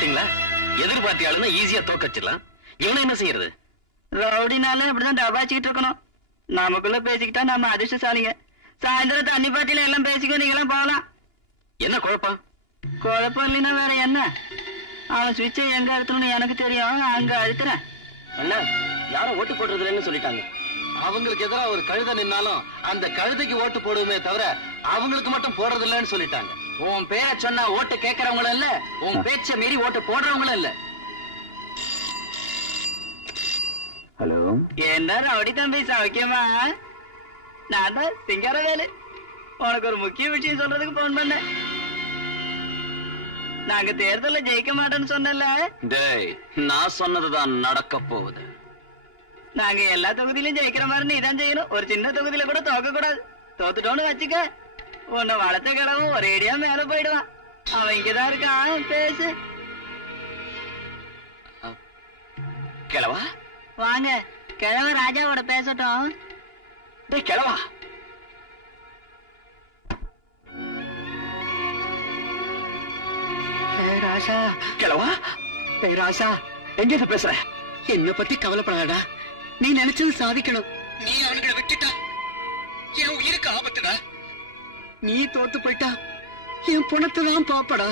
பாத்தீங்களா? எதிர்பார்த்தி ஆளுன்னா ஈஸியா தோக்கச்சிடலாம். இவனை என்ன செய்யறது? ரவுடினால இப்படிதான் டபாச்சிக்கிட்டு இருக்கணும். நமக்குள்ள பேசிக்கிட்டா நம்ம அதிர்ஷ்டசாலிங்க. சாயந்தரம் தண்ணி பாட்டில எல்லாம் பேசிக்கோ, நீங்க எல்லாம் போகலாம். என்ன குழப்பம்? குழப்பம் இல்லைன்னா வேற என்ன? அவன் சுவிட்சை எங்க அழுத்தணும்னு எனக்கு தெரியும், அங்க அழுத்துறேன். அண்ணா, யாரும் ஓட்டு போடுறதுன்னு சொல்லிட்டாங்க. அவங்களுக்கு எதிராக ஒரு கழுதை நின்னாலும் அந்த கழுதைக்கு ஓட்டு போடுவோமே தவிர அவங்களுக்கு மட்டும் போடுறது இல்லைன்னு சொல்லிட்டாங்க. உன் பேரை சொன்னா ஓட்டு கேட்கறவங்களும் இல்ல, உன் பேச்ச மீறி ஓட்டு போடுறவங்களும் இல்ல. ஹலோ, என்ன ரவுடி தம்பி, சௌக்கியமா? நான் தான் சிங்காரவேலு. உனக்கு ஒரு முக்கிய விஷயம் சொல்றதுக்கு போன் பண்ணேன். நாங்க தேர்தலில் ஜெயிக்க மாட்டோம்னு சொன்னல. டேய், நான் சொன்னதுதான் நடக்க போகுது. நாங்க எல்லா தொகுதியிலும் ஜெயிக்கிற மாதிரி நீ தான் செய்யணும். ஒரு சின்ன தொகுதியில கூட தோக்க கூடாது. தோத்துட்டோன்னு வச்சுக்க, உன்னை வளர்த்த கிடவும் ஒரேடியா மேல போயிடுவான். அவன் இங்கதான் இருக்கான், பேசு. கிழவா வாங்க, கிழவ ராஜாவோட பேசட்டும். டேய் கிழவா, ராசா. கிழவா, டேய் ராசா, எங்க பேசுற? என்ன பத்தி கவலைப்படாதடா. நீ நினைச்சது சாதிக்கணும். நீ அவனுங்களை விட்டுட்டா என் உயிருக்கு ஆபத்துடா. நீ தோத்து போயிட்டா என் பணத்தை தான் பாப்படா.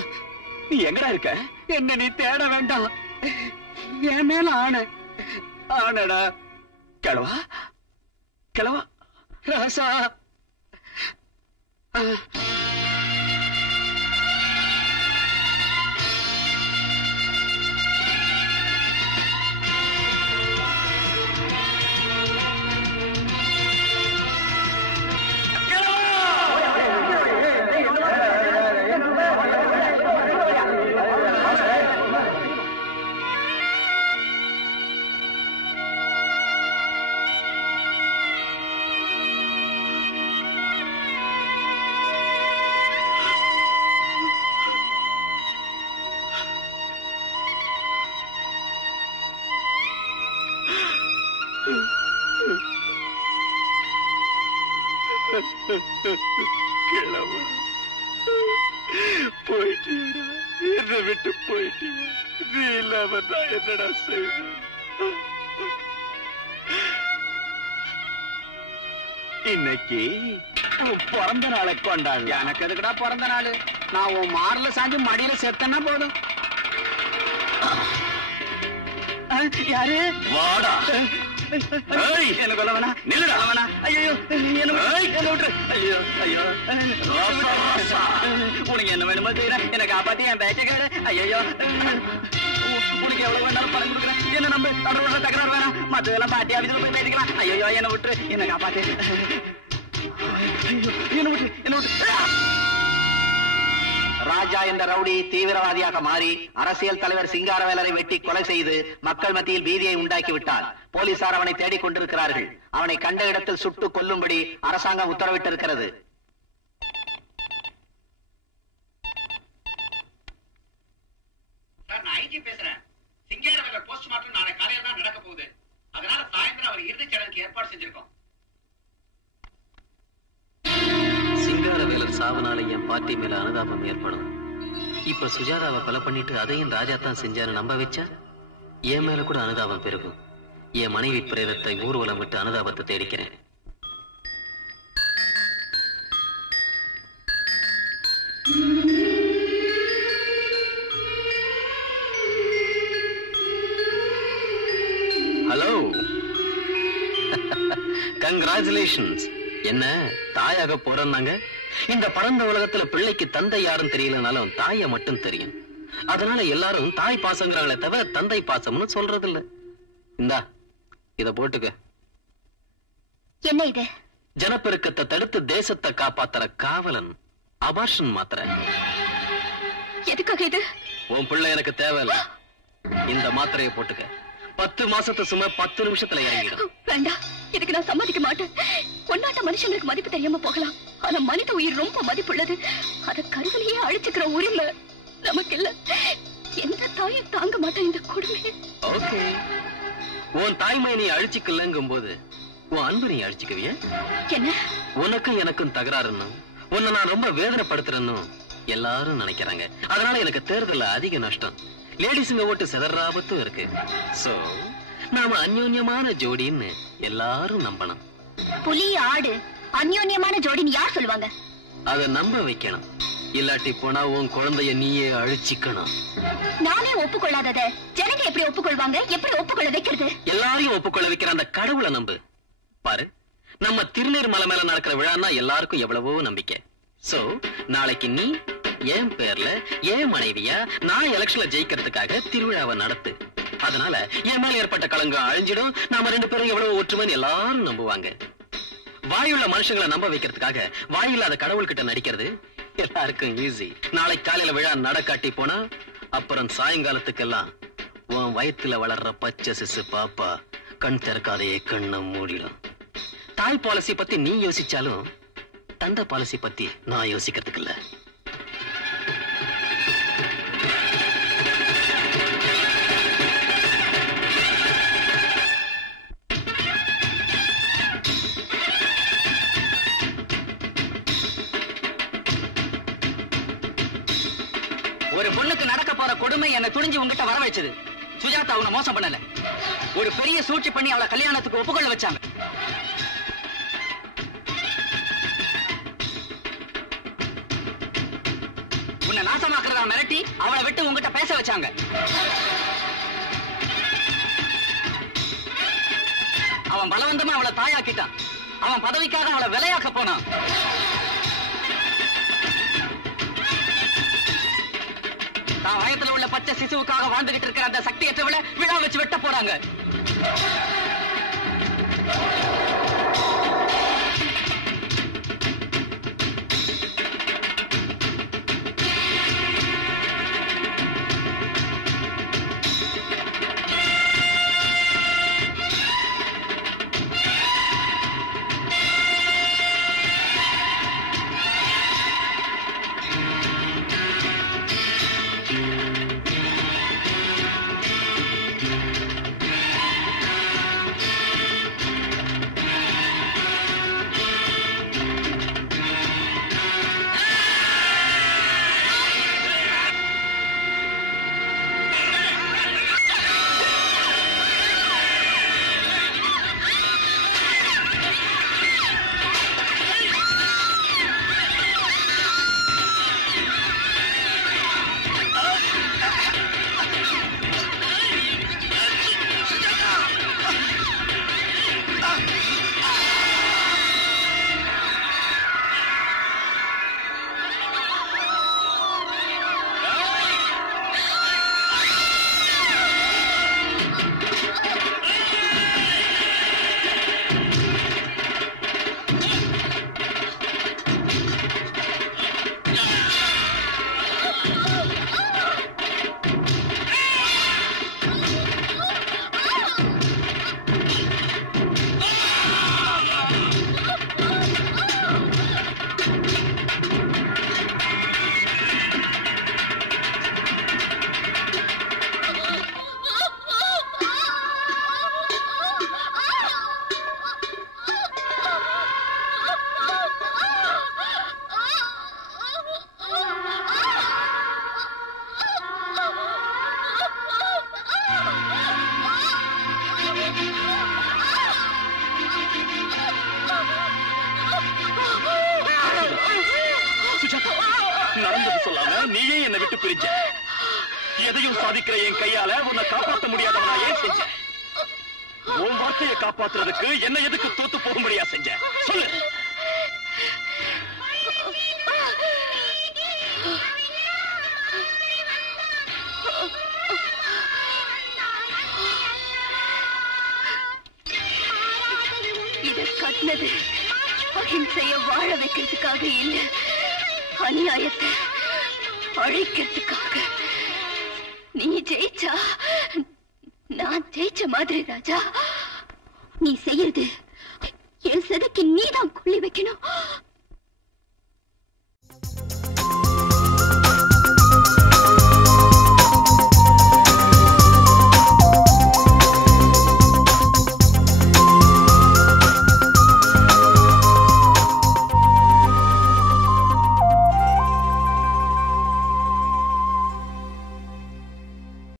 நீ எங்கடா இருக்க? என்ன நீ தேட வேண்டாம், என் மேல ஆணை. ஆனடா. கிழவா, கிழவா. ராசா, கிழவா, போயிட்டியடா, என்னை விட்டு போயிட்டிய. நீ இல்லாம நான் என்னடா செய்வேன்? இன்னைக்கு உன் பிறந்த நாளை கொண்டாடு. எனக்கு எதுக்குடா பிறந்த நாள்? நான் உன் மார்ல சாஞ்சு மடியில செத்தனா போதும். யாரு? வாடா. என்ன கொல்ல வேணா, நில்லுடா. வேணா. ஐயோ, என்ன விட்டுரு. ஐயோ ஐயோ, உனக்கு என்ன வேணுமோ செய்யறேன். என்ன காப்பாத்தி என் பேச்ச கேடு. ஐயோ, உனக்கு எவ்வளவு வேணாலும் பணம் கொடுக்குறேன். என்ன நம்ப தொடர்பு தகராறு வேணாம். மத்ததெல்லாம் பாட்டி ஆபீஸ்ல போய் பேசிக்கலாம். ஐயோ, என்ன விட்டுரு, என்ன காப்பாத்தி. என்ன விட்டுரு, என்ன விட்டுரு. ராஜா என்ற ரவுடி தீவிரவாதியாக மாறி அரசியல் தலைவர் சிங்காரவேலரை வெட்டி கொலை செய்து மக்கள் மத்தியில் பீதியை உண்டாக்கி விட்டார். போலீசார் அவனை தேடிக் கொண்டிருக்கிறார்கள். அவனை கண்ட இடத்தில் சுட்டு கொல்லும்படி அரசாங்கம் உத்தரவிட்டிருக்கிறது. நான் ஐஜி பேசுறேன். சிங்காரவேலர் போஸ்ட்மார்ட்டம் நாளை காலையில தான் நடக்க போகுது. அதனால சாயந்தரம் அவர் இறுதிச் சடங்குக்கு ஏற்பாடு செஞ்சிருக்கோம். சிங்காரவேலர் சாவனால என் பார்ட்டி மேல அனுதாபம் ஏற்படும். இப்ப சுஜாதாவை கொலை பண்ணிட்டு அதையும் ராஜா தான் செஞ்சாரு நம்ப வச்சா என் மேல கூட அனுதாபம் பெருகும். என் மனைவி பிரேதத்தை ஊர்வலம் விட்டு அனுதாபத்தை தேடிக்கிறேன். Hello, congratulations. என்ன தாயாக போறேன்னாங்க? இந்த பரந்த உலகத்துல பிள்ளைக்கு தந்தை யாரும் தெரியலனாலும் தாய மட்டும் தெரியும். அதனால எல்லாரும் தாய் பாசங்கிறாங்களே தவிர தந்தை பாசம்னு சொல்றது இல்ல. இந்தா இத போட்டுக்க. என்ன இது? ஜனப்பெருக்கத்தை தடுத்து தேசத்தை காப்பாத்துற காவலன் அபார்ஷன் மாத்திரை. எதுக்காக இது? உன் பிள்ளை எனக்கு தேவையில்ல. இந்த மாத்திரையை போட்டுக்க. 10 மாசத்து சும்மா 10 நிமிஷத்துல இறங்கிடும். வேண்டாம், இதுக்கு நான் சம்மதிக்க மாட்டேன். பொன்னாட்ட மனுஷங்களுக்கு மதிப்பு தெரியாம போகலாம், ஆனா மனித உயிர் ரொம்ப மதிப்புள்ளது. அத கருவிலேயே அழிச்சுக்கிற உரிமை நமக்கு இல்ல. எந்த தாயும் தாங்க மாட்டேன் இந்த கொடுமை. ஓகே, உன் தாய்மை நீ அழிச்சுக்கலங்கும் போது உன் அன்பு நீ அழிச்சுக்குவிய? என்ன? உனக்கும் எனக்கும் தகராறுன்னு, உன்னை நான் ரொம்ப வேதனைப்படுத்துறேன்னு எல்லாரும் நினைக்கிறாங்க. அதனால எனக்கு தேர்தல்ல அதிக நஷ்டம். லேடிஸுங்க ஓட்டு சிதற ஆபத்தும் இருக்கு. சோ நாம அந்யோன்யமான ஜோடின்னு எல்லாரும் நம்பணும். புலி ஆடு அந்யோன்யமான ஜோடின்னு யார் சொல்லுவாங்க? அத நம்ப வைக்கணும். இல்லாட்டி போனா உன் குழந்தைய நீயே அழிச்சிக்கணும். நானே ஒப்புக்கொள்ளாதத ஜனங்க எப்படி ஒப்புக்கொள்வாங்க? எப்படி ஒப்புக்கொள்ள வைக்கிறது? எல்லாரையும் ஒப்புக்கொள்ள வைக்கிற அந்த கடவுளை நம்பு. பாரு, நம்ம திருநீர் மலை மேல நடக்கிற விழான்னா எல்லாருக்கும் எவ்வளவோ நம்பிக்கை. சோ நாளைக்கு நீ என் பேர்ல என் மனைவியா நான் எலெக்ஷன்ல ஜெயிக்கிறதுக்காக திருவிழாவை நடத்து. அதனால என் மேல ஏற்பட்ட களங்கம் அழிஞ்சிடும். நாம 2 பேரும் எவ்வளவு ஒற்றுமைன்னு எல்லாரும் நம்புவாங்க. வாயுள்ள மனுஷங்களை நம்ப வைக்கிறதுக்காக வாயில்லாத கடவுள்கிட்ட நடிக்கிறது எல்லாருக்கும் ஈஸி. நாளைக்கு காலையில விழா நடக்காட்டி போனா அப்புறம் சாயங்காலத்துக்கெல்லாம் உன் வயித்துல வளர்ற பச்சை சிசு பாப்பா கண் திறக்காதையே கண்ணை மூடிடும். தாய் பாலிசி பத்தி நீ யோசிச்சாலும் தந்தை பாலிசி பத்தி நான் யோசிக்கிறதுக்கு இல்ல. ஒரு பொண்ணுக்கு நடக்க போற கொடுமை என்ன துணிஞ்சு உங்ககிட்ட வர வச்சது. சுஜாதா அவனை மோசம் பண்ணல, ஒரு பெரிய சூழ்ச்சி பண்ணி அவளை கல்யாணத்துக்கு ஒப்புக்கொள்ள வச்சாங்க. உன்னை நாசமாக்குறதா மிரட்டி அவளை விட்டு உங்ககிட்ட பேச வச்சாங்க. அவன் பலவந்தமா அவளை தாயாக்கிட்டான். அவன் பதவிக்காக அவளை விலையாக்க போனான். தான் வயத்துல உள்ள பச்சை சிசுவுக்காக வாழ்ந்துகிட்டு இருக்கிற அந்த சக்தியற்றவளை விழா வச்சு வெட்ட போறாங்க. நடந்தது சொல்லாம நீயே என்னை விட்டு பிரிஞ்ச. எதையும் சாதிக்கிற என் கையால உன்னை காப்பாற்ற முடியாதவனா ஏன் செஞ்ச? உன் வார்த்தையை காப்பாத்துறதுக்கு என்ன எதுக்கு தோத்து போக முடியா செஞ்ச? சொல்லு. இதை கட்டினது அஹிம்சைய வாழ வைக்கிறதுக்காக இல்ல, அநியாயத்தை அழிக்கிறதுக்காக. நீ ஜெயிச்சா நான் ஜெயிச்ச மாதிரி ராஜா. நீ செய்யறது என் சதைக்கு நீதான் கொள்ளி வைக்கணும்.